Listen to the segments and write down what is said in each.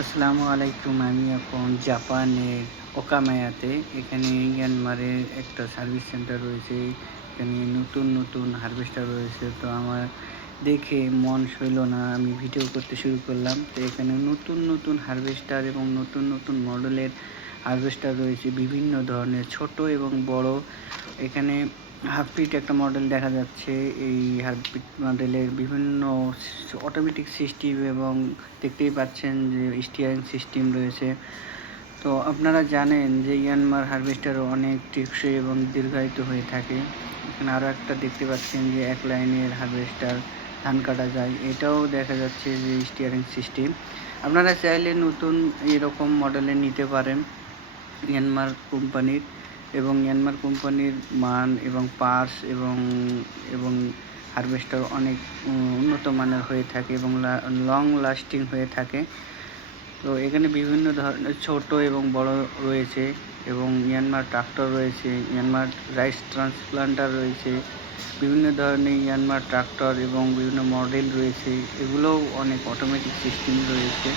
আসসালামু আলাইকুম। আমি এখন জাপানের ওকামায়াতে। এখানে ইয়ানমারের একটা সার্ভিস সেন্টার রয়েছে। এখানে নতুন হারভেস্টার রয়েছে। তো আমার দেখে মন সইল না। আমি ভিডিও করতে শুরু করলাম। তো এখানে নতুন হারভেস্টার এবং নতুন মডেলের হারভেস্টার রয়েছে। বিভিন্ন ধরনের ছোট এবং বড়। এখানে হাফ পিট একটা মডেল দেখা যাচ্ছে। এই হাফ পিট মডেলের বিভিন্ন অটোমেটিক সিস্টেম এবং দেখতেই পাচ্ছেন যে স্টিয়ারিং সিস্টেম রয়েছে। তো আপনারা জানেন যে ইয়ানমার হারভেস্টার অনেক টেকসই এবং দীর্ঘায়িত হয়ে থাকে। এখানে আরও একটা দেখতে পাচ্ছেন যে এক লাইনের হারভেস্টার, ধান কাটা যায়। এটাও দেখা যাচ্ছে যে স্টিয়ারিং সিস্টেম। আপনারা চাইলে নতুন এরকম মডেলের নিতে পারেন ইয়ানমার কোম্পানির। এবং ইয়ানমার কোম্পানির মান এবং পার্টস এবং হারভেস্টার অনেক উন্নত মানের হয়ে থাকে এবং লং লাস্টিং হয়ে থাকে। তো এখানে বিভিন্ন ধরনের ছোট এবং বড় রয়েছে এবং ইয়ানমার ট্রাক্টর রয়েছে, ইয়ানমার রাইস ট্রান্সপ্লান্টার রয়েছে, বিভিন্ন ধরনের ইয়ানমার ট্রাক্টর এবং বিভিন্ন মডেল রয়েছে। এগুলোও অনেক অটোমেটিক সিস্টেম রয়েছে।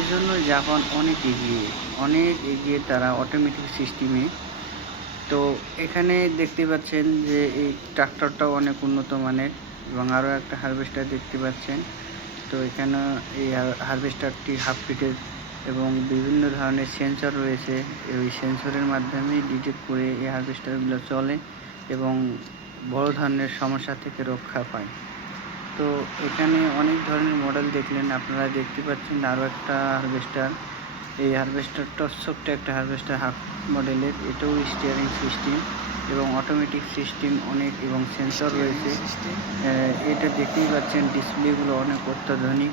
এজন্য জাপান অনেক এগিয়ে তারা অটোমেটিক সিস্টেমে। তো এখানে দেখতে পাচ্ছেন যে এই ট্রাক্টরটাও অনেক উন্নত মানের এবং আরও একটা হারভেস্টার দেখতে পাচ্ছেন। তো এখানে এই হারভেস্টারটি হাফ পিটের এবং বিভিন্ন ধরনের সেন্সর রয়েছে। ওই সেন্সরের মাধ্যমে ডিটেক্ট করে এই হারভেস্টারগুলো চলে এবং বড় ধরনের সমস্যা থেকে রক্ষা পায়। তো এখানে অনেক ধরনের মডেল দেখলেন, আপনারা দেখতে পাচ্ছেন আরও একটা হারভেস্টার। এই হারভেস্টারটা ছোট্ট একটা হারভেস্টার হাফ মডেলের। এটাও স্টিয়ারিং সিস্টেম এবং অটোমেটিক সিস্টেম অনেক এবং সেন্সর রয়েছে। এটা দেখতেই পাচ্ছেন ডিসপ্লেগুলো অনেক অত্যাধুনিক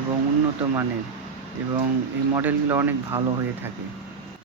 এবং উন্নত মানের এবং এই মডেলগুলো অনেক ভালো হয়ে থাকে।